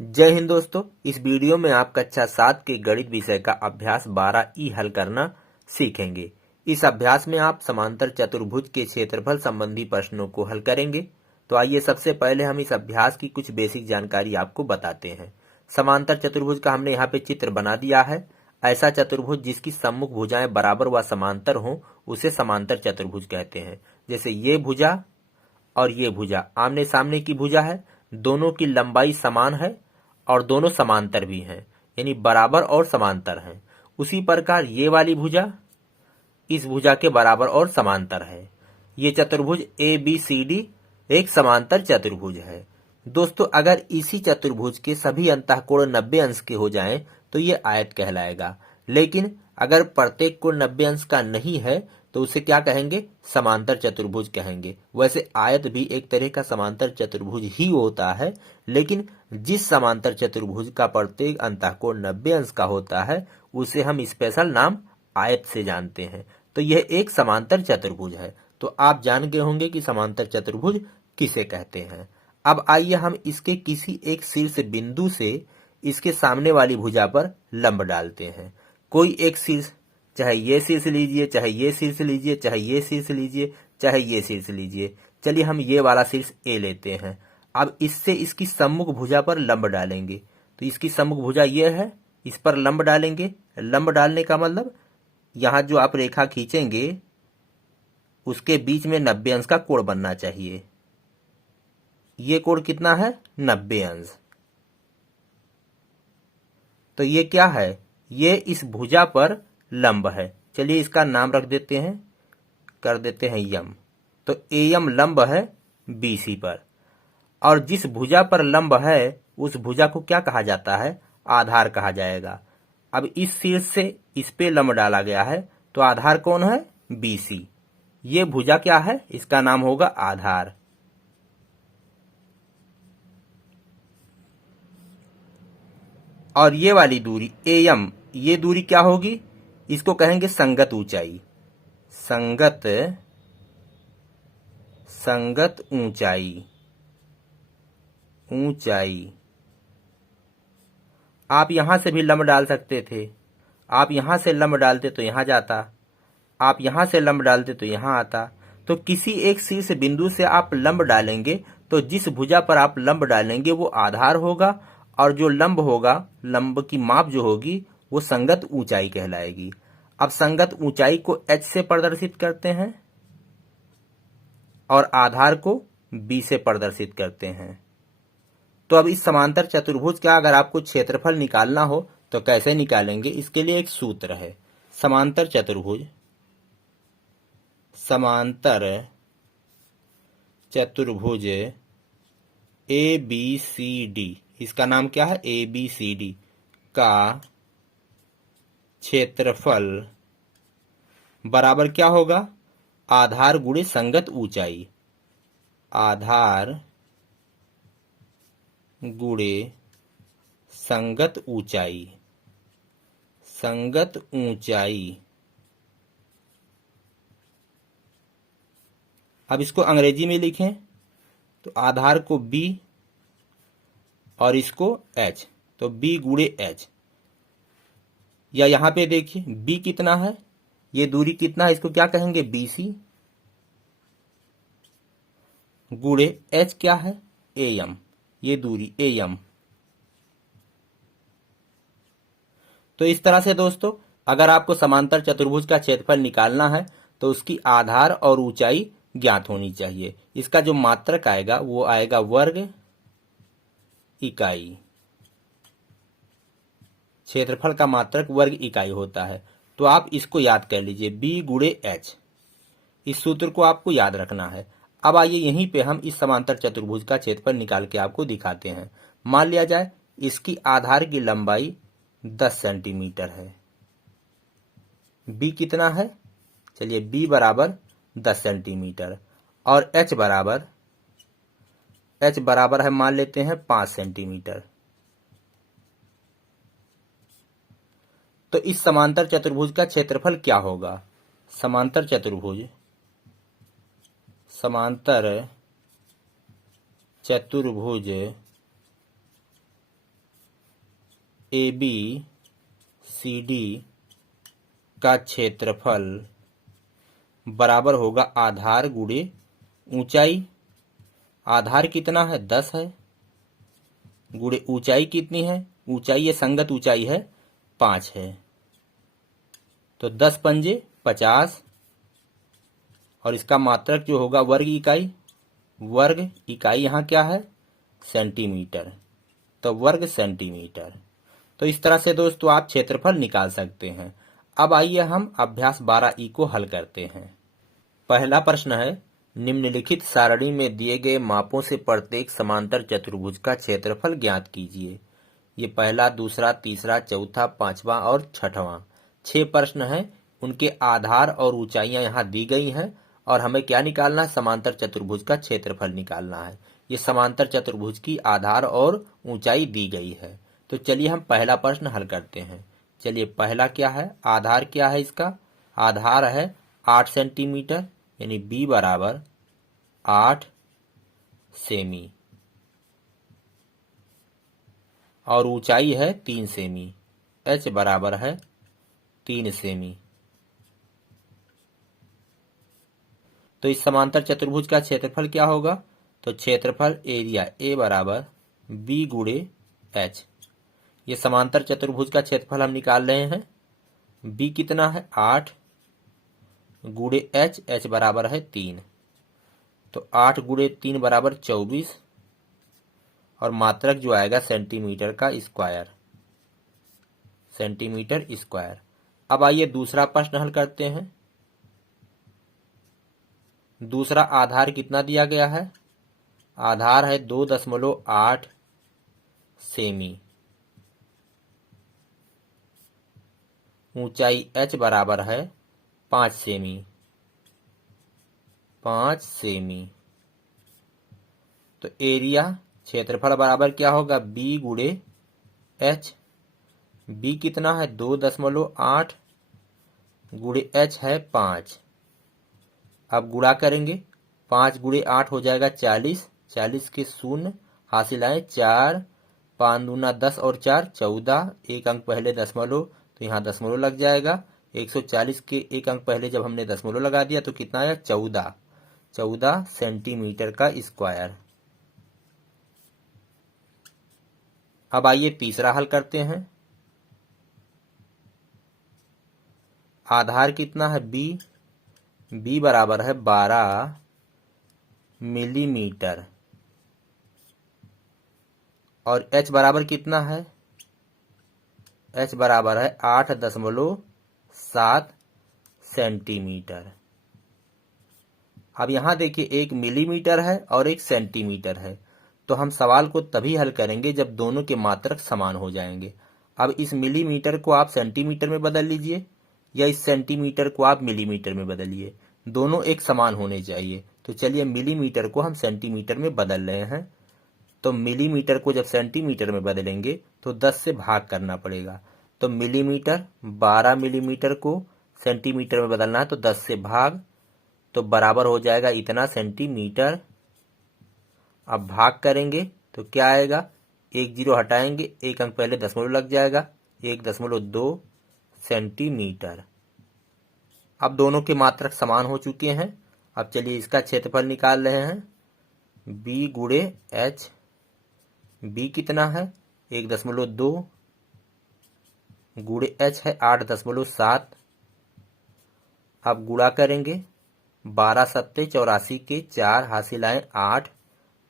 जय हिंद दोस्तों। इस वीडियो में आप कक्षा 7 के गणित विषय का अभ्यास 12 हल करना सीखेंगे। इस अभ्यास में आप समांतर चतुर्भुज के क्षेत्रफल संबंधी प्रश्नों को हल करेंगे। तो आइए सबसे पहले हम इस अभ्यास की कुछ बेसिक जानकारी आपको बताते हैं। समांतर चतुर्भुज का हमने यहाँ पे चित्र बना दिया है। ऐसा चतुर्भुज जिसकी सम्मुख भुजाएं बराबर व समांतर हों उसे समांतर चतुर्भुज कहते हैं। जैसे ये भुजा और ये भुजा आमने सामने की भुजा है, दोनों की लंबाई समान है और दोनों समांतर भी हैं, यानी बराबर और समांतर हैं। उसी प्रकार ये वाली भुजा इस भुजा के बराबर और समांतर है। ये चतुर्भुज ABCD एक समांतर चतुर्भुज है। दोस्तों, अगर इसी चतुर्भुज के सभी अंतःकोण 90 अंश के हो जाएं तो ये आयत कहलाएगा। लेकिन अगर प्रत्येक कोण 90 अंश का नहीं है तो उसे क्या कहेंगे? समांतर चतुर्भुज कहेंगे। वैसे आयत भी एक तरह का समांतर चतुर्भुज ही होता है, लेकिन जिस समांतर चतुर्भुज का प्रत्येक अंतःकोण 90 अंश का होता है उसे हम स्पेशल नाम आयत से जानते हैं। तो यह एक समांतर चतुर्भुज है। तो आप जान गए होंगे कि समांतर चतुर्भुज किसे कहते हैं। अब आइए हम इसके किसी एक शीर्ष बिंदु से इसके सामने वाली भुजा पर लंब डालते हैं। कोई एक शीर्ष, चाहे ये शीर्ष लीजिए, चाहे ये शीर्ष लीजिए, चाहे ये शीर्ष लीजिए, चाहे ये शीर्ष लीजिए। चलिए हम ये वाला शीर्ष A लेते हैं। अब इससे इसकी सम्मुख भुजा पर लंब डालेंगे। तो इसकी सम्मुख भुजा ये है, इस पर लंब डालेंगे। लंब डालने का मतलब यहां जो आप रेखा खींचेंगे उसके बीच में 90 अंश का कोण बनना चाहिए। ये कोण कितना है? 90 अंश। तो ये क्या है? ये इस भुजा पर लंब है। चलिए इसका नाम रख देते हैं, कर देते हैं यम। तो AM लंब है BC पर, और जिस भुजा पर लंब है उस भुजा को क्या कहा जाता है? आधार कहा जाएगा। अब इस शीर्ष से इस पे लंब डाला गया है, तो आधार कौन है? BC। ये भुजा क्या है? इसका नाम होगा आधार। और ये वाली दूरी AM, ये दूरी क्या होगी? इसको कहेंगे संगत ऊंचाई। संगत ऊंचाई। आप यहां से भी लंब डाल सकते थे। आप यहां से लंब डालते तो यहां जाता, आप यहां से लंब डालते तो यहां आता। तो किसी एक शीर्ष बिंदु से आप लंब डालेंगे तो जिस भुजा पर आप लंब डालेंगे वो आधार होगा, और जो लंब होगा, लंब की माप जो होगी वो संगत ऊंचाई कहलाएगी। अब संगत ऊंचाई को H से प्रदर्शित करते हैं और आधार को B से प्रदर्शित करते हैं। तो अब इस समांतर चतुर्भुज का अगर आपको क्षेत्रफल निकालना हो तो कैसे निकालेंगे? इसके लिए एक सूत्र है। समांतर चतुर्भुज ABCD, इसका नाम क्या है? ABCD का क्षेत्रफल बराबर क्या होगा? आधार गुणे संगत ऊंचाई। आधार गुणे संगत ऊंचाई। अब इसको अंग्रेजी में लिखें तो आधार को B और इसको H, तो B गुणे H। या यहां पे देखिए B कितना है, ये दूरी कितना है, इसको क्या कहेंगे? BC गुणे H क्या है? AM, ये दूरी AM। तो इस तरह से दोस्तों, अगर आपको समांतर चतुर्भुज का क्षेत्रफल निकालना है तो उसकी आधार और ऊंचाई ज्ञात होनी चाहिए। इसका जो मात्रक आएगा वो आएगा वर्ग इकाई। क्षेत्रफल का मात्रक वर्ग इकाई होता है। तो आप इसको याद कर लीजिए, B गुणे H। इस सूत्र को आपको याद रखना है। अब आइए यहीं पे हम इस समांतर चतुर्भुज का क्षेत्रफल निकाल के आपको दिखाते हैं। मान लिया जाए इसकी आधार की लंबाई 10 सेंटीमीटर है। B कितना है? चलिए B बराबर 10 सेंटीमीटर, और H बराबर है, मान लेते हैं 5 सेंटीमीटर। तो इस समांतर चतुर्भुज का क्षेत्रफल क्या होगा? समांतर चतुर्भुज ABCD का क्षेत्रफल बराबर होगा आधार गुणे ऊंचाई। आधार कितना है 10 है, गुणे ऊंचाई कितनी है, ऊंचाई ये संगत ऊंचाई है 5 है, तो 10 पंजे 50 और इसका मात्रक जो होगा वर्ग इकाई यहाँ क्या है सेंटीमीटर, तो वर्ग सेंटीमीटर। तो इस तरह से दोस्तों आप क्षेत्रफल निकाल सकते हैं। अब आइए हम अभ्यास 12E को हल करते हैं। पहला प्रश्न है, निम्नलिखित सारणी में दिए गए मापों से प्रत्येक समांतर चतुर्भुज का क्षेत्रफल ज्ञात कीजिए। ये पहला, दूसरा, तीसरा, चौथा, पांचवा और छठवां 6 प्रश्न हैं। उनके आधार और ऊंचाइयां यहाँ दी गई हैं और हमें क्या निकालना है, समांतर चतुर्भुज का क्षेत्रफल निकालना है। ये समांतर चतुर्भुज की आधार और ऊंचाई दी गई है। तो चलिए हम पहला प्रश्न हल करते हैं। चलिए पहला क्या है, आधार क्या है, इसका आधार है 8 सेंटीमीटर यानी B बराबर 8 सेमी और ऊंचाई है 3 सेमी, H बराबर है 3 सेमी। तो इस समांतर चतुर्भुज का क्षेत्रफल क्या होगा, तो क्षेत्रफल एरिया A बराबर B गुणे H। ये समांतर चतुर्भुज का क्षेत्रफल हम निकाल रहे हैं। B कितना है 8 गुणे H, H बराबर है 3, तो 8 गुणे 3 बराबर 24 और मात्रक जो आएगा सेंटीमीटर का स्क्वायर, सेंटीमीटर स्क्वायर। अब आइए दूसरा प्रश्न हल करते हैं। दूसरा आधार कितना दिया गया है, आधार है 2.8 सेमी, ऊंचाई H बराबर है 5 सेमी, 5 सेमी। तो एरिया क्षेत्रफल बराबर क्या होगा B गुणे H। B कितना है 2.8 गुणे H है 5। अब गुणा करेंगे, 5 गुणे 8 हो जाएगा 40, 40 के शून्य हासिल आए 4, 5 दूना 10 और 4 14, एक अंक पहले दशमलव तो यहाँ दशमलव लग जाएगा। 140 के एक अंक पहले जब हमने दशमलव लगा दिया तो कितना आया 14, 14 सेंटीमीटर का स्क्वायर। अब आइए तीसरा हल करते हैं। आधार कितना है B बराबर है 12 मिलीमीटर और H बराबर कितना है, H बराबर है 8.7 सेंटीमीटर। अब यहां देखिए एक मिलीमीटर है और एक सेंटीमीटर है, तो हम सवाल को तभी हल करेंगे जब दोनों के मात्रक समान हो जाएंगे। अब इस मिलीमीटर को आप सेंटीमीटर में बदल लीजिए या इस सेंटीमीटर को आप मिलीमीटर में बदलिए, दोनों एक समान होने चाहिए। तो चलिए मिलीमीटर को हम सेंटीमीटर में बदल रहे हैं। तो मिलीमीटर को जब सेंटीमीटर में बदलेंगे तो 10 से भाग करना पड़ेगा। तो मिलीमीटर 12 मिलीमीटर को सेंटीमीटर में बदलना है तो 10 से भाग, तो बराबर हो जाएगा इतना सेंटीमीटर। अब भाग करेंगे तो क्या आएगा, 1 जीरो हटाएंगे, एक अंक पहले दशमलव लग जाएगा, 1.2 सेंटीमीटर। अब दोनों के मात्रक समान हो चुके हैं। अब चलिए इसका क्षेत्रफल निकाल रहे हैं। B गुणे H, B कितना है 1.2 गुणे H है 8.7। अब गुणा करेंगे, 12 सत्ते 84 के 4 हासिल आए 8,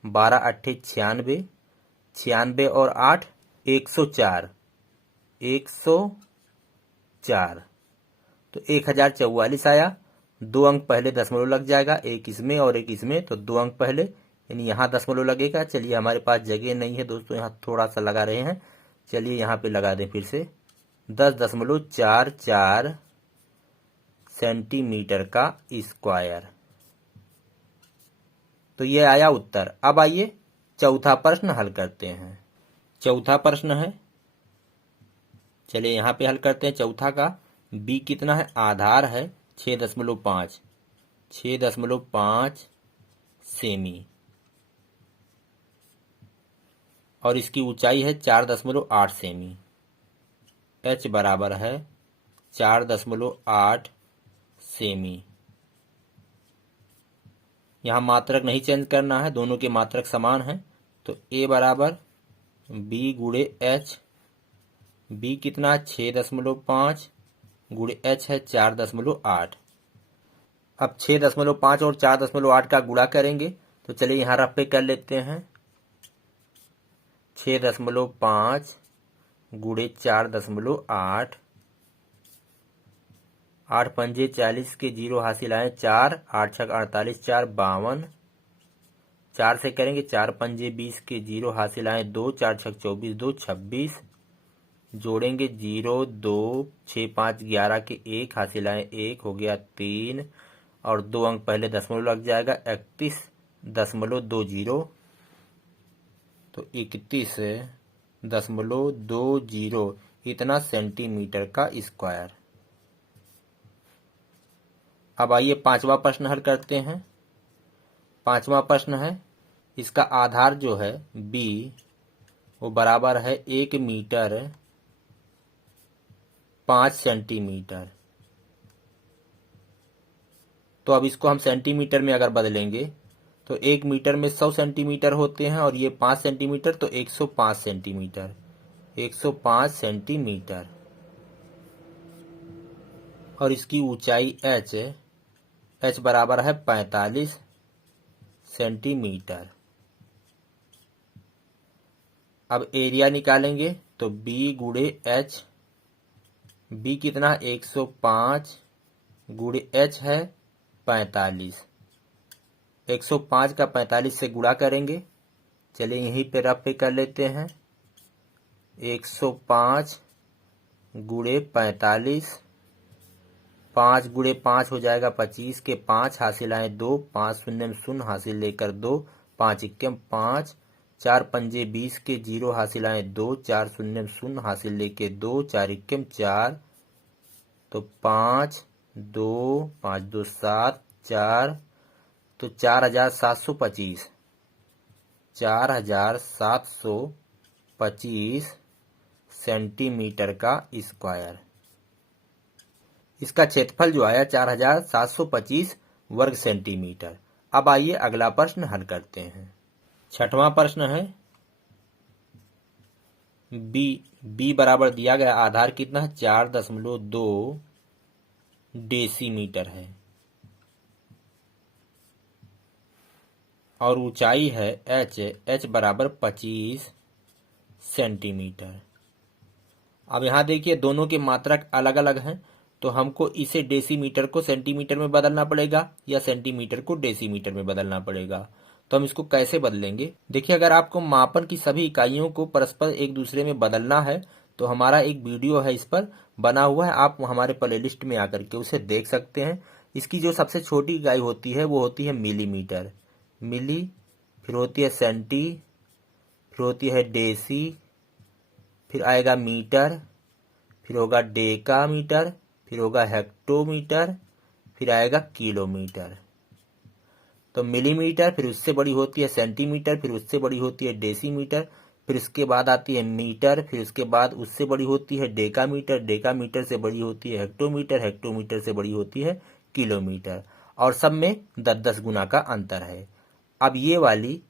12 अट्ठे 96, 96 और 8 104, 104 तो 1044 आया। 2 अंक पहले दशमलव लग जाएगा, एक इसमें और एक इसमें, तो 2 अंक पहले यानी यहाँ दशमलव लगेगा। चलिए हमारे पास जगह नहीं है दोस्तों, यहाँ थोड़ा सा लगा रहे हैं, चलिए यहाँ पे लगा दें फिर से 10.44 सेंटीमीटर का स्क्वायर। तो ये आया उत्तर। अब आइए चौथा प्रश्न हल करते हैं। चौथा प्रश्न है, चलिए यहाँ पे हल करते हैं चौथा का। B कितना है, आधार है 6.5 सेमी और इसकी ऊंचाई है 4.8 सेमी। h बराबर है 4.8 सेमी। यहाँ मात्रक नहीं चेंज करना है, दोनों के मात्रक समान हैं। तो a बराबर b गुणे h, b कितना 6.5 गुणे h है 4.8। अब 6.5 और 4.8 का गुणा करेंगे, तो चलिए यहाँ रफ पे कर लेते हैं। 6.5 गुणे 4.8, 8 पंजे 40 के 0 हासिल आए 4, 8 छक 48, 4 52, 4 से करेंगे 4 पंजे 20 के 0 हासिल आए 2, 4 छक 24, 2 26, जोड़ेंगे 0 2, 6 5 11 के 1 हासिल आए 1, हो गया 3, और 2 अंक पहले दशमलव लग जाएगा 31.20। तो 31.20 इतना सेंटीमीटर का स्क्वायर। अब आइए पांचवा प्रश्न हल करते हैं। पांचवा प्रश्न है, इसका आधार जो है b वो बराबर है 1 मीटर 5 सेंटीमीटर। तो अब इसको हम सेंटीमीटर में अगर बदलेंगे तो 1 मीटर में 100 सेंटीमीटर होते हैं, और ये 5 सेंटीमीटर तो 105 सेंटीमीटर, 105 सेंटीमीटर। और इसकी ऊंचाई h बराबर है 45 सेंटीमीटर। अब एरिया निकालेंगे तो b गुणे h, b कितना 105 गुणे h है 45, 105 का 45 से गुणा करेंगे। चलिए यहीं पे रफ पे कर लेते हैं। 105 गुणे 45, 5 गुणे 5 हो जाएगा 25 के 5 हासिल आए 2, 5 शून्य में शून्य हासिल लेकर 2, 5 इक्के 5, 4 पंजे 20 के 0 हासिल आए 2, 4 शून्य में शून्य हासिल लेके 2, 4 इक्के 4, तो 5 2 5 2 7 4, तो 4725, 4725 सेंटीमीटर का स्क्वायर। इसका क्षेत्रफल जो आया 4725 वर्ग सेंटीमीटर। अब आइए अगला प्रश्न हल करते हैं। छठवां प्रश्न है, b बराबर दिया गया आधार कितना है 4.2 डेसीमीटर है, और ऊंचाई है h बराबर 25 सेंटीमीटर। अब यहाँ देखिए दोनों के मात्रक अलग अलग हैं, तो हमको इसे डेसीमीटर को सेंटीमीटर में बदलना पड़ेगा या सेंटीमीटर को डेसीमीटर में बदलना पड़ेगा। तो हम इसको कैसे बदलेंगे? देखिए, अगर आपको मापन की सभी इकाइयों को परस्पर एक दूसरे में बदलना है तो हमारा एक वीडियो है इस पर बना हुआ है, आप हमारे प्लेलिस्ट में आकर के उसे देख सकते हैं। इसकी जो सबसे छोटी इकाई होती है वो होती है मिलीमीटर, मिली, फिर होती है सेंटी, फिर होती है डेसी, फिर आएगा मीटर, फिर होगा डेकामीटर, फिर होगा हेक्टोमीटर, फिर आएगा किलोमीटर। तो मिलीमीटर, फिर उससे बड़ी होती है सेंटीमीटर, फिर उससे बड़ी होती है डेसीमीटर, फिर उसके बाद आती है मीटर, फिर उसके बाद उससे बड़ी होती है डेकामीटर, डेकामीटर से बड़ी होती है हेक्टोमीटर, हेक्टोमीटर से बड़ी होती है किलोमीटर। और सब में 10-10 गुना का अंतर है। अब ये वाली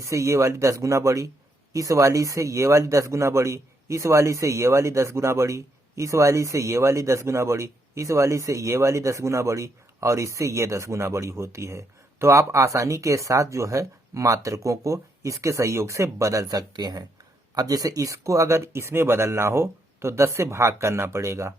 से ये वाली 10 गुना बड़ी, इस वाली से ये वाली 10 गुना बड़ी, इस वाली से ये वाली 10 गुना बड़ी, इस वाली से ये वाली 10 गुना बड़ी, इस वाली से ये वाली 10 गुना बड़ी, और इससे ये 10 गुना बड़ी होती है। तो आप आसानी के साथ जो है मात्रकों को इसके सहयोग से बदल सकते हैं। अब जैसे इसको अगर इसमें बदलना हो तो 10 से भाग करना पड़ेगा,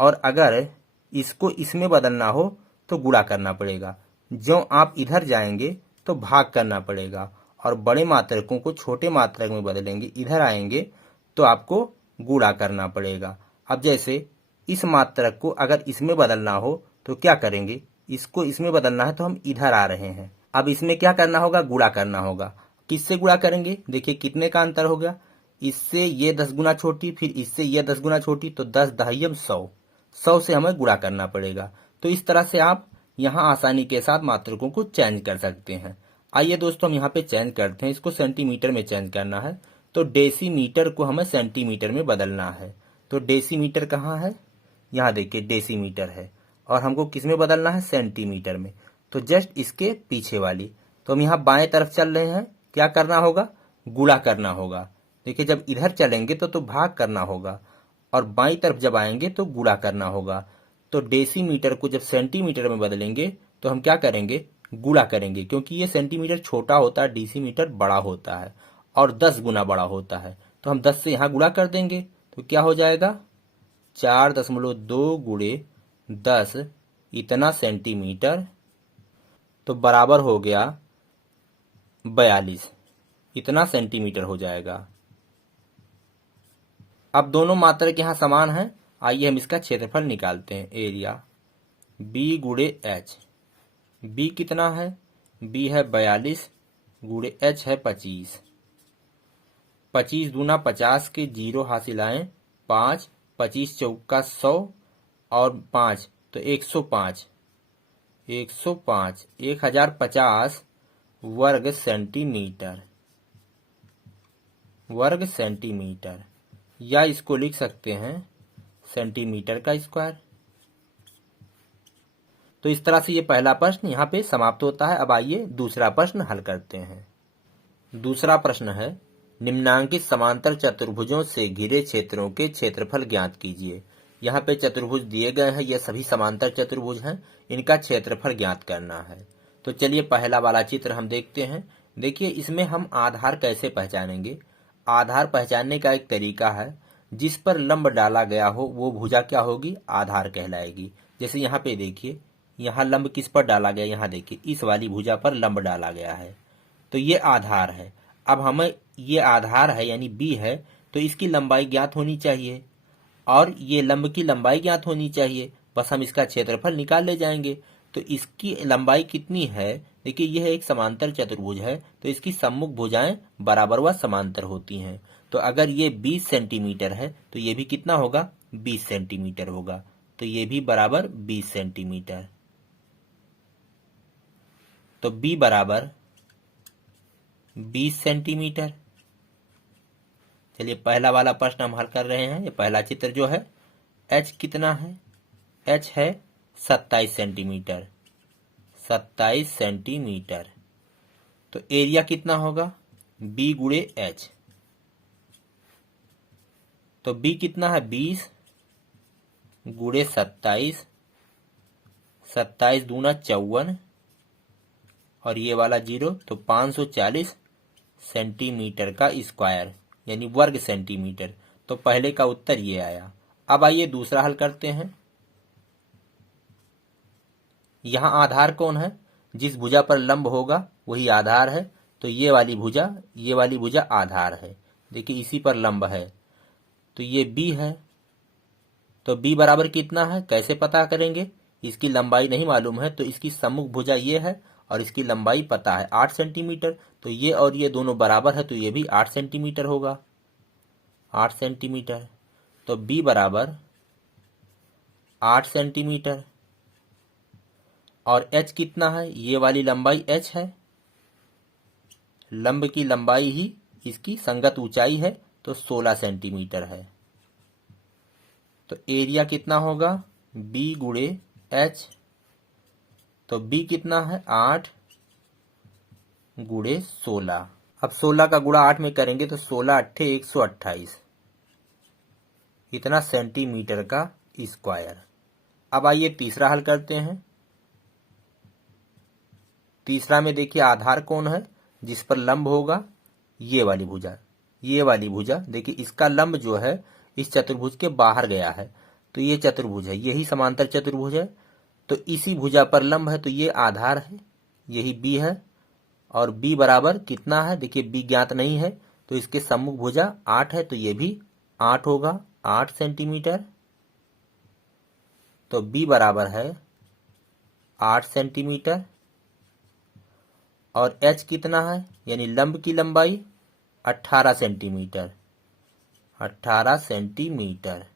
और अगर इसको इसमें बदलना हो तो गुणा करना पड़ेगा। जो आप इधर जाएंगे तो भाग करना पड़ेगा, और बड़े मात्रकों को छोटे मात्रक में बदलेंगे, इधर आएंगे तो आपको गुणा करना पड़ेगा। अब जैसे इस मात्रक को अगर इसमें बदलना हो तो क्या करेंगे, इसको इसमें बदलना है तो हम इधर आ रहे हैं। अब इसमें क्या करना होगा, गुणा करना होगा। किससे गुणा करेंगे? देखिए कितने का अंतर हो गया, इससे ये 10 गुना छोटी, फिर इससे ये 10 गुना छोटी, तो 10 दहाई 100, 100 से हमें गुणा करना पड़ेगा। तो इस तरह से आप यहाँ आसानी के साथ मात्रकों को चेंज कर सकते हैं। आइए दोस्तों हम यहाँ पे चेंज करते हैं, इसको सेंटीमीटर में चेंज करना है, तो डेसीमीटर को हमें सेंटीमीटर में बदलना है। तो डेसीमीटर कहाँ है, यहाँ देखिए डेसीमीटर है, और हमको किस में बदलना है, सेंटीमीटर में। तो जस्ट इसके पीछे वाली, तो हम यहाँ बाएं तरफ चल रहे हैं, क्या करना होगा, गुणा करना होगा। देखिए जब इधर चलेंगे तो भाग करना होगा, और बाईं तरफ जब आएंगे तो गुणा करना होगा। तो डेसीमीटर को जब सेंटीमीटर में बदलेंगे तो हम क्या करेंगे, गुणा करेंगे, क्योंकि ये सेंटीमीटर छोटा होता है, डेसीमीटर बड़ा होता है और 10 गुना बड़ा होता है। तो हम 10 से यहाँ गुणा कर देंगे तो क्या हो जाएगा, 4.2 गुणे 10 इतना सेंटीमीटर, तो बराबर हो गया 42 इतना सेंटीमीटर हो जाएगा। अब दोनों मात्रक यहाँ समान हैं, आइए हम इसका क्षेत्रफल निकालते हैं। एरिया बी गुणे एच, बी कितना है, बी है 42 गुणे एच है 25। 25 दूना 50 के जीरो हासिल आए 5, 25 चौका 100 और 5 तो 105, 1050 वर्ग सेंटीमीटर, वर्ग सेंटीमीटर, या इसको लिख सकते हैं सेंटीमीटर का स्क्वायर। तो इस तरह से ये पहला प्रश्न यहाँ पे समाप्त होता है। अब आइए दूसरा प्रश्न हल करते हैं। दूसरा प्रश्न है, निम्नांकित समांतर चतुर्भुजों से घिरे क्षेत्रों के क्षेत्रफल ज्ञात कीजिए। यहाँ पे चतुर्भुज दिए गए हैं, ये सभी समांतर चतुर्भुज हैं, इनका क्षेत्रफल ज्ञात करना है। तो चलिए पहला वाला चित्र हम देखते हैं। देखिए इसमें हम आधार कैसे पहचानेंगे। आधार पहचानने का एक तरीका है, जिस पर लंब डाला गया हो वो भुजा क्या होगी, आधार कहलाएगी। जैसे यहाँ पे देखिए, यहाँ लंब किस पर डाला गया, यहाँ देखिए इस वाली भुजा पर लंब डाला गया है, तो ये आधार है। अब हमें ये आधार है यानी बी है, तो इसकी लंबाई ज्ञात होनी चाहिए और ये लंब की लंबाई ज्ञात होनी चाहिए, बस हम इसका क्षेत्रफल निकाल ले जाएंगे। तो इसकी लंबाई कितनी है, देखिए यह एक समांतर चतुर्भुज है, तो इसकी सम्मुख भुजाएं बराबर व समांतर होती हैं। तो अगर ये 20 सेंटीमीटर है तो ये भी कितना होगा, 20 सेंटीमीटर होगा, तो ये भी बराबर 20 सेंटीमीटर। तो बी बराबर 20 सेंटीमीटर। चलिए पहला वाला प्रश्न हम हल कर रहे हैं। ये पहला चित्र जो है, एच कितना है, एच है 27 सेंटीमीटर, 27 सेंटीमीटर। तो एरिया कितना होगा, बी गुणे एच, तो बी कितना है 20 गुणे 27, 27 दूना 54 और ये वाला 0, तो 540 सेंटीमीटर का स्क्वायर यानी वर्ग सेंटीमीटर। तो पहले का उत्तर ये आया। अब आइए दूसरा हल करते हैं। यहाँ आधार कौन है, जिस भुजा पर लंब होगा वही आधार है, तो ये वाली भुजा आधार है। देखिए इसी पर लंब है, तो ये बी है। तो बी बराबर कितना है, कैसे पता करेंगे, इसकी लंबाई नहीं मालूम है, तो इसकी सम्मुख भुजा ये है और इसकी लंबाई पता है 8 सेंटीमीटर, तो ये और ये दोनों बराबर है, तो ये भी 8 सेंटीमीटर होगा, 8 सेंटीमीटर। तो बी बराबर 8 सेंटीमीटर। और एच कितना है, ये वाली लंबाई एच है, लंब की लंबाई ही इसकी संगत ऊंचाई है, तो 16 सेंटीमीटर है। तो एरिया कितना होगा, बी गुणे एच, तो बी कितना है 8 गुणे 16। अब 16 का गुणा 8 में करेंगे तो 16 अट्ठे 128 इतना सेंटीमीटर का स्क्वायर। अब आइए तीसरा हल करते हैं। तीसरा में देखिए आधार कौन है, जिस पर लंब होगा ये वाली भुजा, देखिए इसका लंब जो है इस चतुर्भुज के बाहर गया है, तो ये चतुर्भुज है, यही समांतर चतुर्भुज है, तो इसी भुजा पर लंब है, तो ये आधार है, यही बी है। और बी बराबर कितना है, देखिए बी ज्ञात नहीं है, तो इसके सम्मुख भुजा 8 है, तो ये भी 8 होगा, 8 सेंटीमीटर। तो बी बराबर है 8 सेंटीमीटर। और एच कितना है, यानी लंब की लंबाई 18 सेंटीमीटर, 18 सेंटीमीटर।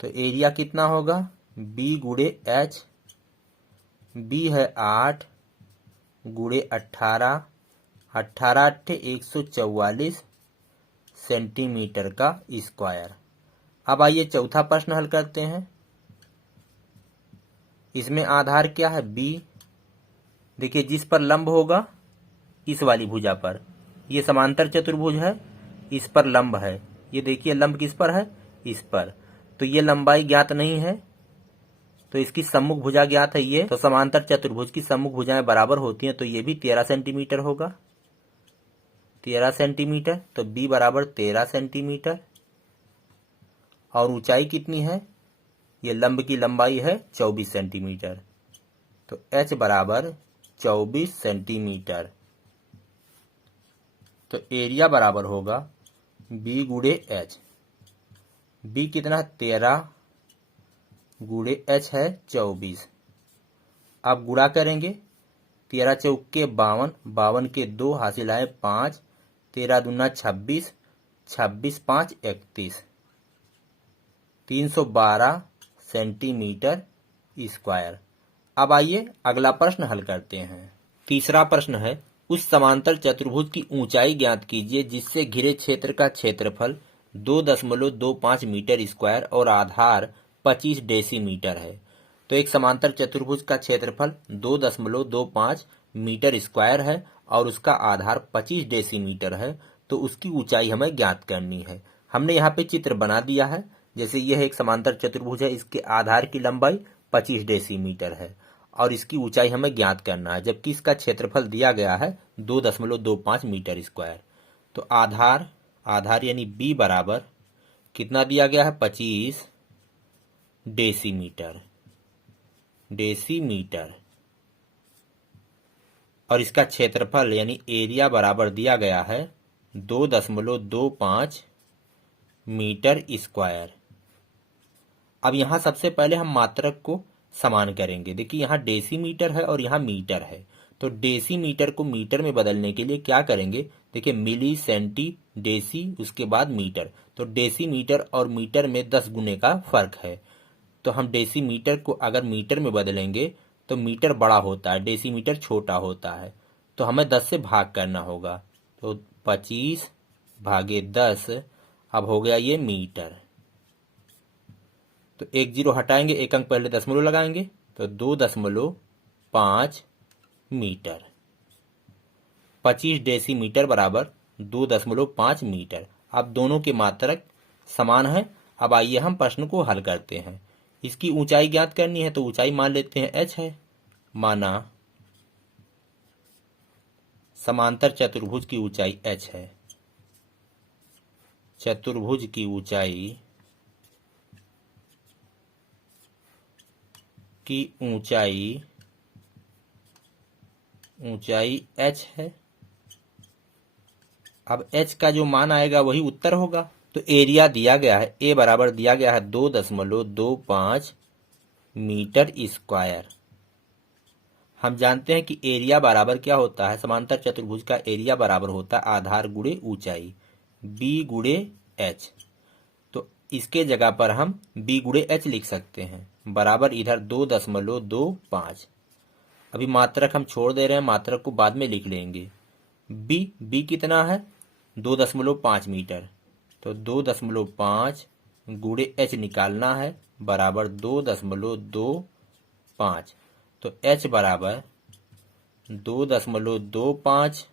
तो एरिया कितना होगा, बी गुणे एच, बी है 8 गुणे 18, 18 अट्ठे 144 सेंटीमीटर का स्क्वायर। अब आइए चौथा प्रश्न हल करते हैं। इसमें आधार क्या है? बी। देखिए जिस पर लंब होगा इस वाली भुजा पर, ये समांतर चतुर्भुज है, इस पर लंब है। ये देखिए लंब किस पर है? इस पर। तो ये लंबाई ज्ञात नहीं है, तो इसकी सम्मुख भुजा ज्ञात है ये। तो समांतर चतुर्भुज की सम्मुख भुजाएं बराबर होती हैं, तो ये भी 13 सेंटीमीटर होगा। 13 सेंटीमीटर, तो बी बराबर 13 सेंटीमीटर। और ऊंचाई कितनी है? ये लंब की लंबाई है 24 सेंटीमीटर, तो एच बराबर 24 सेंटीमीटर। तो एरिया बराबर होगा बी गुणे एच। बी कितना है? 13 गुणे एच है 24। अब गुणा करेंगे, 13 चौके 52, 52 के 2 हासिल आए 5, 13 दूना 26, 26 5 31, 312 सेंटीमीटर स्क्वायर। अब आइए अगला प्रश्न हल करते हैं। तीसरा प्रश्न है, उस समांतर चतुर्भुज की ऊंचाई ज्ञात कीजिए जिससे घिरे क्षेत्र का क्षेत्रफल 2.25 मीटर स्क्वायर और आधार 25 डेसीमीटर है। तो एक समांतर चतुर्भुज का क्षेत्रफल 2.25 मीटर स्क्वायर है और उसका आधार 25 डेसीमीटर है, तो उसकी ऊंचाई हमें ज्ञात करनी है। हमने यहाँ पे चित्र बना दिया है। जैसे यह एक समांतर चतुर्भुज है, इसके आधार की लंबाई 25 डेसीमीटर है और इसकी ऊंचाई हमें ज्ञात करना है, जबकि इसका क्षेत्रफल दिया गया है 2.25 मीटर स्क्वायर। तो आधार यानी बी बराबर कितना दिया गया है? 25 डेसीमीटर। और इसका क्षेत्रफल यानी एरिया बराबर दिया गया है 2.25 मीटर स्क्वायर। अब यहां सबसे पहले हम मात्रक को समान करेंगे। देखिए यहाँ डेसीमीटर है और यहाँ मीटर है, तो डेसीमीटर को मीटर में बदलने के लिए क्या करेंगे? देखिए मिली, सेंटी, डेसी, उसके बाद मीटर। तो डेसीमीटर और मीटर में 10 गुने का फर्क है, तो हम डेसीमीटर को अगर मीटर में बदलेंगे तो मीटर बड़ा होता है, डेसीमीटर छोटा होता है, तो हमें 10 से भाग करना होगा। तो 25 भागे 10, अब हो गया ये मीटर। तो एक जीरो हटाएंगे, एक अंक पहले दशमलव लगाएंगे, तो 2.5 मीटर। 25 डेसीमीटर बराबर 2.5 मीटर। अब दोनों के मात्रक समान है। अब आइए हम प्रश्न को हल करते हैं। इसकी ऊंचाई ज्ञात करनी है, तो ऊंचाई मान लेते हैं h है। माना समांतर चतुर्भुज की ऊंचाई h है। चतुर्भुज की ऊंचाई ऊंचाई h है। अब h का जो मान आएगा वही उत्तर होगा। तो एरिया दिया गया है, ए बराबर दिया गया है 2.25 मीटर स्क्वायर। हम जानते हैं कि एरिया बराबर क्या होता है? समांतर चतुर्भुज का एरिया बराबर होता है आधार गुणे ऊंचाई, बी गुणे एच। तो इसके जगह पर हम बी गुणे एच लिख सकते हैं, बराबर इधर 2.25। अभी मात्रक हम छोड़ दे रहे हैं, मात्रक को बाद में लिख लेंगे। बी कितना है? 2.5 मीटर, तो 2.5 गुणे एच निकालना है, बराबर 2.25। तो एच बराबर 2.25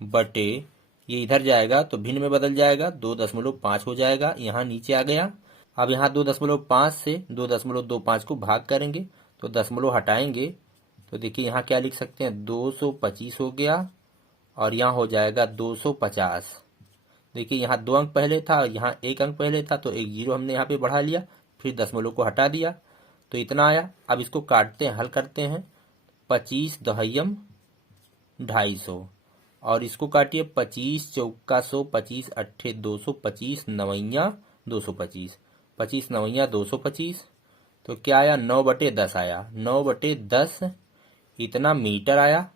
बटे, ये इधर जाएगा तो भिन्न में बदल जाएगा, 2.5 हो जाएगा, यहाँ नीचे आ गया। अब यहाँ 2.5 से 2.25 को भाग करेंगे, तो दशमलव हटाएंगे, तो देखिए यहाँ क्या लिख सकते हैं? 225 हो गया और यहाँ हो जाएगा 250। देखिए यहाँ 2 अंक पहले था और यहाँ 1 अंक पहले था, तो एक जीरो हमने यहाँ पे बढ़ा लिया, फिर दशमलव को हटा दिया, तो इतना आया। अब इसको काटते हैं, हल करते हैं। 25 दहयम 250 और इसको काटिए, 25 चौका 100, 25 अट्ठे 200, 25 नवैया 225, 25 नवैया 225। तो क्या आया? 9/10 आया। 9/10 इतना मीटर आया।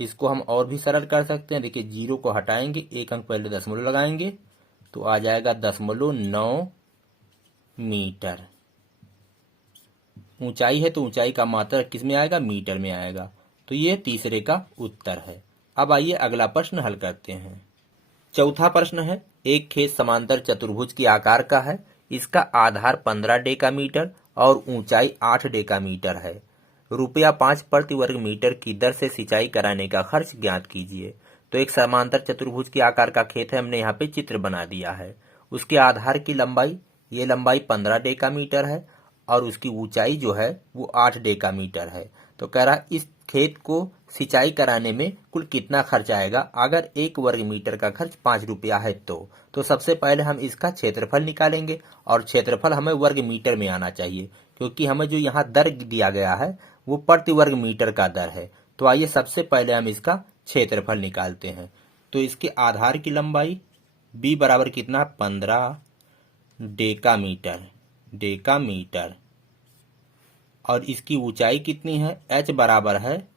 इसको हम और भी सरल कर सकते हैं। देखिए जीरो को हटाएंगे, एक अंक पहले दशमलव लगाएंगे, तो आ जाएगा 0.9 मीटर। ऊंचाई है तो ऊंचाई का मात्रक किस में आएगा? मीटर में आएगा। तो ये तीसरे का उत्तर है। अब आइए अगला प्रश्न हल करते हैं। चौथा प्रश्न है, एक खेत समांतर चतुर्भुज के आकार का है। इसका आधार 15 डेकामीटर और ऊंचाई 8 डेकामीटर है। ₹5 प्रति वर्ग मीटर की दर से सिंचाई कराने का खर्च ज्ञात कीजिए। तो एक समांतर चतुर्भुज के आकार का खेत है, हमने यहाँ पे चित्र बना दिया है। उसके आधार की लंबाई, ये लंबाई 15 डेकामीटर है और उसकी ऊंचाई जो है वो 8 डेकामीटर है। तो कह रहा इस खेत को सिंचाई कराने में कुल कितना खर्च आएगा अगर 1 वर्ग मीटर का खर्च 5 रुपया है। तो सबसे पहले हम इसका क्षेत्रफल निकालेंगे और क्षेत्रफल हमें वर्ग मीटर में आना चाहिए, क्योंकि हमें जो यहाँ दर दिया गया है वो प्रति वर्ग मीटर का दर है। तो आइए सबसे पहले हम इसका क्षेत्रफल निकालते हैं। तो इसके आधार की लंबाई b बराबर कितना, 15 डेकामीटर और इसकी ऊंचाई कितनी है, h बराबर है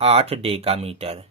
8 डेकामीटर।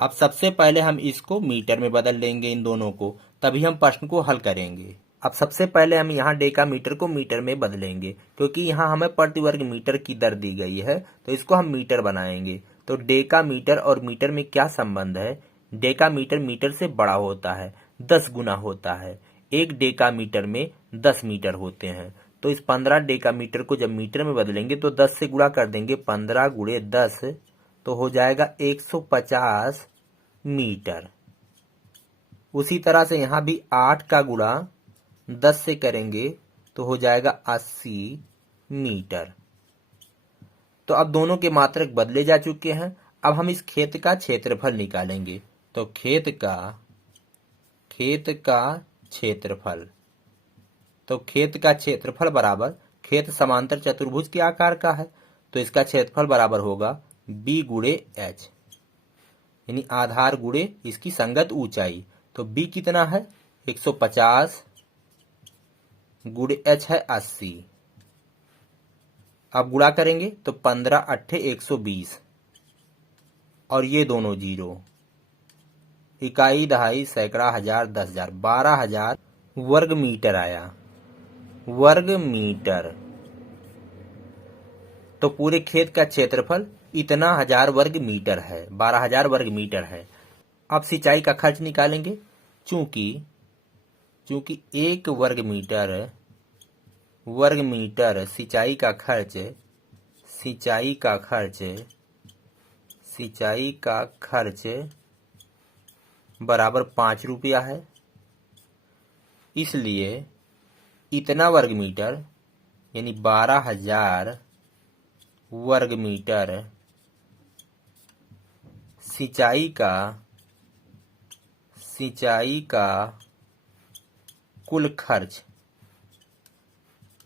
अब सबसे पहले हम इसको मीटर में बदल लेंगे, इन दोनों को, तभी हम प्रश्न को हल करेंगे। अब सबसे पहले हम यहाँ डेकामीटर को मीटर में बदलेंगे, क्योंकि यहाँ हमें प्रति वर्ग मीटर की दर दी गई है, तो इसको हम मीटर बनाएंगे। तो डेकामीटर और मीटर में क्या संबंध है, डेकामीटर मीटर से बड़ा होता है, 10 गुना होता है। 1 डेकामीटर में 10 मीटर होते हैं। तो इस 15 डेकामीटर को जब मीटर में बदलेंगे तो 10 से गुणा कर देंगे, 15 गुणे 10 तो हो जाएगा 150 मीटर। उसी तरह से यहाँ भी 8 का गुणा 10 से करेंगे तो हो जाएगा 80 मीटर। तो अब दोनों के मात्रक बदले जा चुके हैं। अब हम इस खेत का क्षेत्रफल निकालेंगे। तो खेत का क्षेत्रफल बराबर, खेत समांतर चतुर्भुज के आकार का है तो इसका क्षेत्रफल बराबर होगा b गुणे h, यानी आधार गुणे इसकी संगत ऊंचाई। तो b कितना है, 150 गुणे h है 80। अब गुणा करेंगे तो 15 अट्ठे 120 और ये दोनों जीरो, इकाई दहाई सैकड़ा हजार 10,000, 12,000 वर्ग मीटर आया, वर्ग मीटर। तो पूरे खेत का क्षेत्रफल इतना 1000 वर्ग मीटर है, 12,000 वर्ग मीटर है। अब सिंचाई का खर्च निकालेंगे। चूंकि 1 वर्ग मीटर सिंचाई का खर्च बराबर 5 रुपया है, इसलिए इतना वर्ग मीटर यानी 12,000 वर्ग मीटर सिंचाई का कुल खर्च,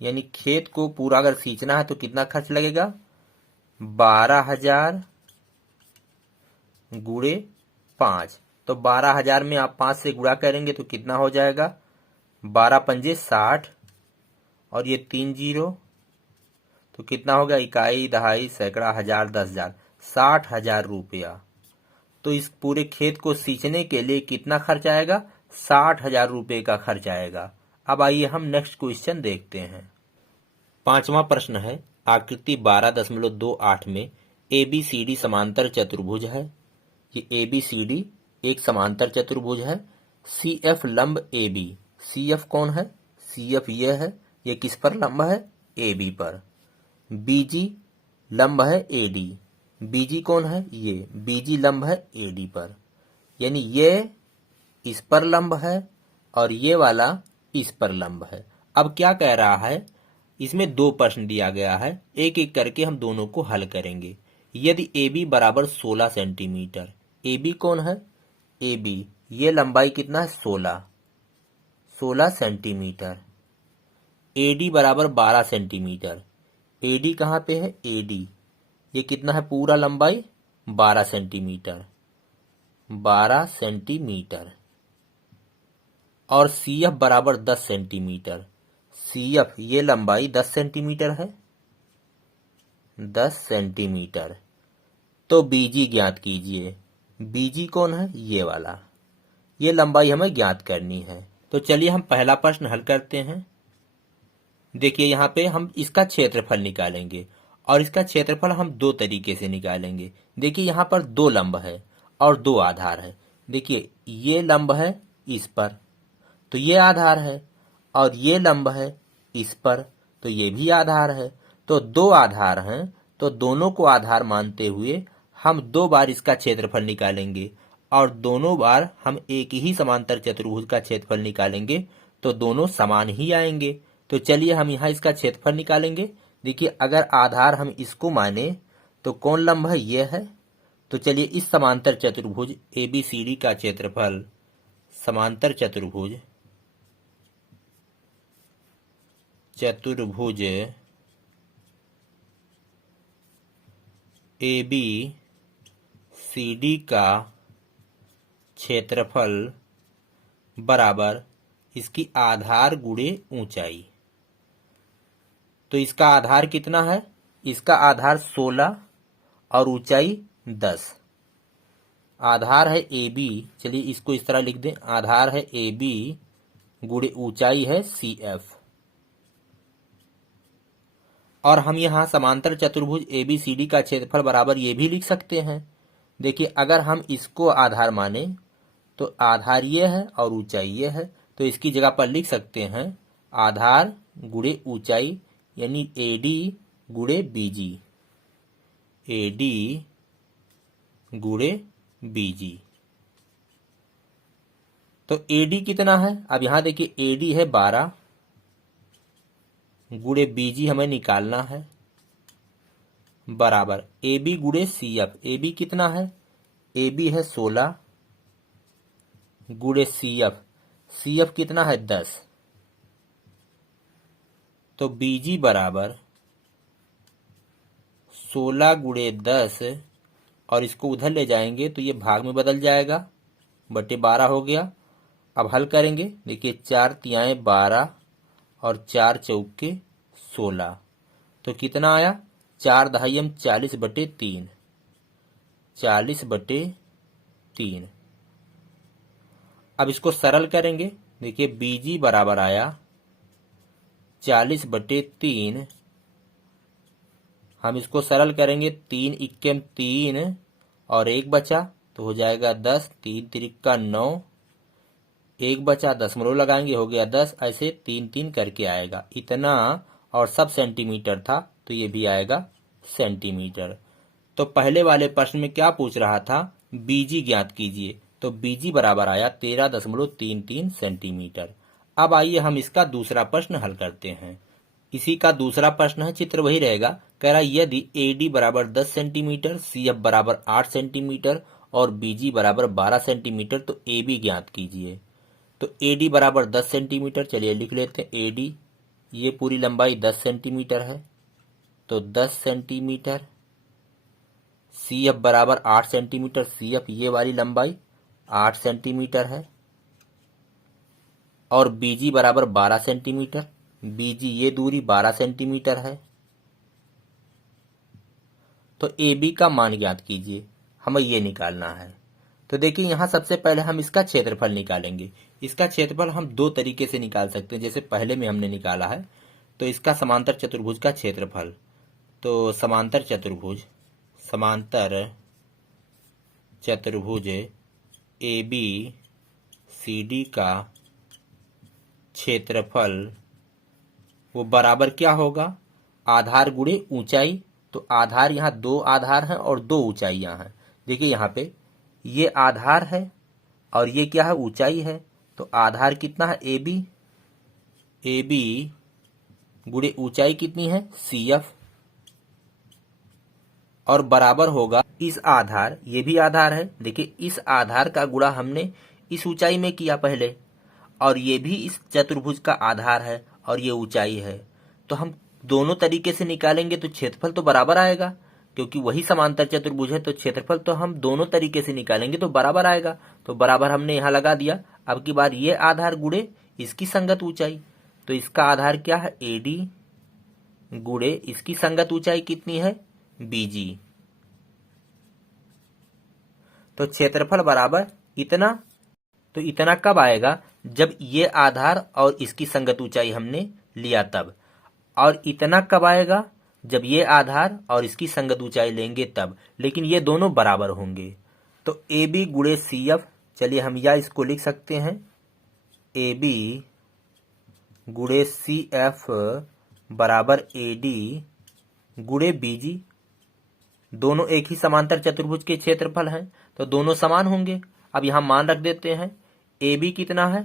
यानी खेत को पूरा अगर सींचना है तो कितना खर्च लगेगा, 12,000 गुणे 5। तो 12,000 में आप 5 से गुणा करेंगे तो कितना हो जाएगा, 12 पंजे 60 और ये 3 जीरो, तो कितना होगा, इकाई दहाई सैकड़ा हजार 10,000, 60,000 रुपया। तो इस पूरे खेत को सींचने के लिए कितना खर्च आएगा, 60,000 रुपये का खर्च आएगा। अब आइए हम नेक्स्ट क्वेश्चन देखते हैं। 5वां प्रश्न है, आकृति 12.28 में ABCD समांतर चतुर्भुज है। ये ABCD एक समांतर चतुर्भुज है। CF लंब AB, CF कौन है, CF ये है, ये किस पर लंब है, AB पर। BG लंब है AD, BG कौन है, ये BG लंब है AD पर, यानी ये इस पर लंब है और ये वाला इस पर लंब है। अब क्या कह रहा है, इसमें 2 प्रश्न दिया गया है, एक एक करके हम दोनों को हल करेंगे। यदि AB बराबर 16 सेंटीमीटर, AB कौन है, AB ये लंबाई कितना है, 16 सेंटीमीटर। AD बराबर 12 सेंटीमीटर, AD कहाँ पे है, AD ये कितना है, पूरा लंबाई 12 सेंटीमीटर, 12 सेंटीमीटर। और CF बराबर 10 सेंटीमीटर, CF ये लंबाई 10 सेंटीमीटर है, 10 सेंटीमीटर। तो BG ज्ञात कीजिए, BG कौन है, ये वाला, ये लंबाई हमें ज्ञात करनी है। तो चलिए हम पहला प्रश्न हल करते हैं। देखिए यहाँ पे हम इसका क्षेत्रफल निकालेंगे और इसका क्षेत्रफल हम 2 तरीके से निकालेंगे। देखिए यहाँ पर 2 लंब है और 2 आधार है। देखिए ये लंब है इस पर तो ये आधार है, और ये लंब है इस पर, तो ये भी आधार है। तो दो आधार हैं, तो दोनों को आधार मानते हुए हम 2 बार इसका क्षेत्रफल निकालेंगे, और दोनों बार हम एक ही समांतर चतुर्भुज का क्षेत्रफल निकालेंगे, तो दोनों समान ही आएंगे। तो चलिए हम यहाँ इसका क्षेत्रफल निकालेंगे। देखिए, अगर आधार हम इसको माने तो कौन लंब है, ये है। तो चलिए इस समांतर चतुर्भुज ABCD का क्षेत्रफल, समांतर चतुर्भुज ABCD का क्षेत्रफल बराबर इसकी आधार गुणे ऊंचाई। तो इसका आधार कितना है, इसका आधार 16 और ऊंचाई 10। आधार है AB, चलिए इसको इस तरह लिख दें, आधार है AB गुणे ऊंचाई है CF। और हम यहाँ समांतर चतुर्भुज ABCD का क्षेत्रफल बराबर ये भी लिख सकते हैं। देखिए, अगर हम इसको आधार माने तो आधार ये है और ऊंचाई ये है, तो इसकी जगह पर लिख सकते हैं आधार गुणे ऊंचाई, यानी AD गुणे BG, AD गुणे BG। तो AD कितना है, अब यहां देखिए AD है 12 गुणे BG हमें निकालना है, बराबर AB गुणे CF। AB कितना है, AB है 16 गुणे CF कितना है 10। तो BG बराबर 16 गुणे 10, और इसको उधर ले जाएंगे तो ये भाग में बदल जाएगा, बटे 12 हो गया। अब हल करेंगे, देखिए 4 तियाएं 12 और 4 चौके 16, तो कितना आया, 4 दहाई 40 बटे 3, 40 बटे 3। अब इसको सरल करेंगे, देखिए BG बराबर आया 40 बटे 3। हम इसको सरल करेंगे, 3 इक्के 3 और 1 बचा तो हो जाएगा 10, 3 तिरिक्का 9, 1 बचा दशमलव लगाएंगे हो गया 10, ऐसे 3 3 करके आएगा इतना, और सब सेंटीमीटर था तो ये भी आएगा सेंटीमीटर। तो पहले वाले प्रश्न में क्या पूछ रहा था, BG ज्ञात कीजिए, तो BG बराबर आया 13.33 सेंटीमीटर। अब आइए हम इसका दूसरा प्रश्न हल करते हैं। इसी का दूसरा प्रश्न है, चित्र वही रहेगा, कह रहा यदि AD बराबर 10 सेंटीमीटर, CF बराबर 8 सेंटीमीटर और BG बराबर 12 सेंटीमीटर, तो AB ज्ञात कीजिए। तो AD बराबर 10 सेंटीमीटर, चलिए लिख लेते हैं AD, ये पूरी लंबाई 10 सेंटीमीटर है, तो 10 सेंटीमीटर। CF बराबर 8 सेंटीमीटर, CF ये वाली लंबाई 8 सेंटीमीटर है, और BG बराबर 12 सेंटीमीटर, BG ये दूरी 12 सेंटीमीटर है। तो AB का मान ज्ञात कीजिए, हमें ये निकालना है। तो देखिए यहाँ सबसे पहले हम इसका क्षेत्रफल निकालेंगे। इसका क्षेत्रफल हम 2 तरीके से निकाल सकते हैं, जैसे पहले में हमने निकाला है। तो इसका समांतर चतुर्भुज का क्षेत्रफल, तो समांतर चतुर्भुज ABCD का क्षेत्रफल वो बराबर क्या होगा, आधार गुणे ऊंचाई। तो आधार यहाँ 2 आधार हैं और 2 ऊंचाइयां हैं। देखिए यहाँ पे ये आधार है और ये क्या है, ऊंचाई है। तो आधार कितना है, AB गुणे ऊंचाई कितनी है, CF, और बराबर होगा इस आधार, ये भी आधार है, देखिए इस आधार का गुणा हमने इस ऊंचाई में किया पहले, और ये भी इस चतुर्भुज का आधार है और ये ऊंचाई है। तो हम दोनों तरीके से निकालेंगे तो क्षेत्रफल तो बराबर आएगा, क्योंकि वही समांतर चतुर्भुज है, तो क्षेत्रफल तो हम दोनों तरीके से निकालेंगे तो बराबर आएगा। तो बराबर हमने यहाँ लगा दिया। अब की बार ये आधार गुणे इसकी संगत ऊंचाई, तो इसका आधार क्या है, AD गुणे इसकी संगत ऊंचाई कितनी है, BG। तो क्षेत्रफल बराबर इतना। तो इतना कब आएगा, जब ये आधार और इसकी संगत ऊंचाई हमने लिया तब। और इतना कब आएगा, जब ये आधार और इसकी संगत ऊंचाई लेंगे तब, लेकिन ये दोनों बराबर होंगे। तो AB गुणे CF, चलिए हम या इसको लिख सकते हैं AB गुणे CF बराबर AD गुणे BG। दोनों एक ही समांतर चतुर्भुज के क्षेत्रफल हैं तो दोनों समान होंगे। अब यहां मान रख देते हैं। AB कितना है,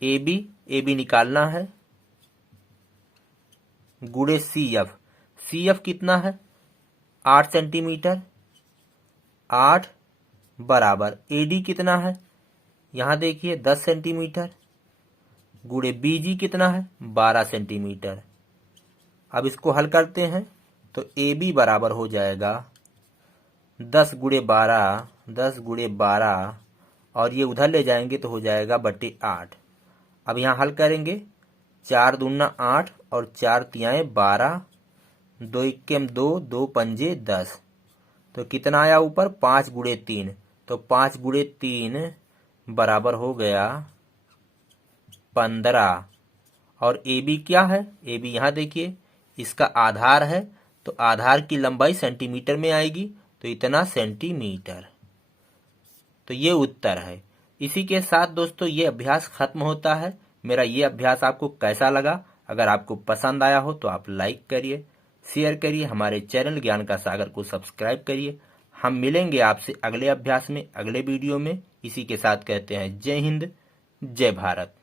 AB निकालना है, गुणे CF कितना है 8 सेंटीमीटर, 8 बराबर AD कितना है, यहां देखिए 10 सेंटीमीटर, गुणे BG कितना है 12 सेंटीमीटर। अब इसको हल करते हैं तो AB बराबर हो जाएगा 10 गुणे 12 और ये उधर ले जाएंगे तो हो जाएगा बटे 8। अब यहाँ हल करेंगे, 4 दूना 8 और 4 तियाएं 12, 2 इक्केम 2, 2 पंजे 10, तो कितना आया ऊपर 5 गुणे 3, तो 5 गुणे 3 बराबर हो गया 15। और AB क्या है, AB यहाँ देखिए इसका आधार है तो आधार की लंबाई सेंटीमीटर में आएगी तो इतना सेंटीमीटर। तो ये उत्तर है। इसी के साथ दोस्तों ये अभ्यास खत्म होता है। मेरा ये अभ्यास आपको कैसा लगा? अगर आपको पसंद आया हो तो आप लाइक करिए, शेयर करिए, हमारे चैनल ज्ञान का सागर को सब्सक्राइब करिए। हम मिलेंगे आपसे अगले अभ्यास में, अगले वीडियो में। इसी के साथ कहते हैं जय हिंद, जय भारत।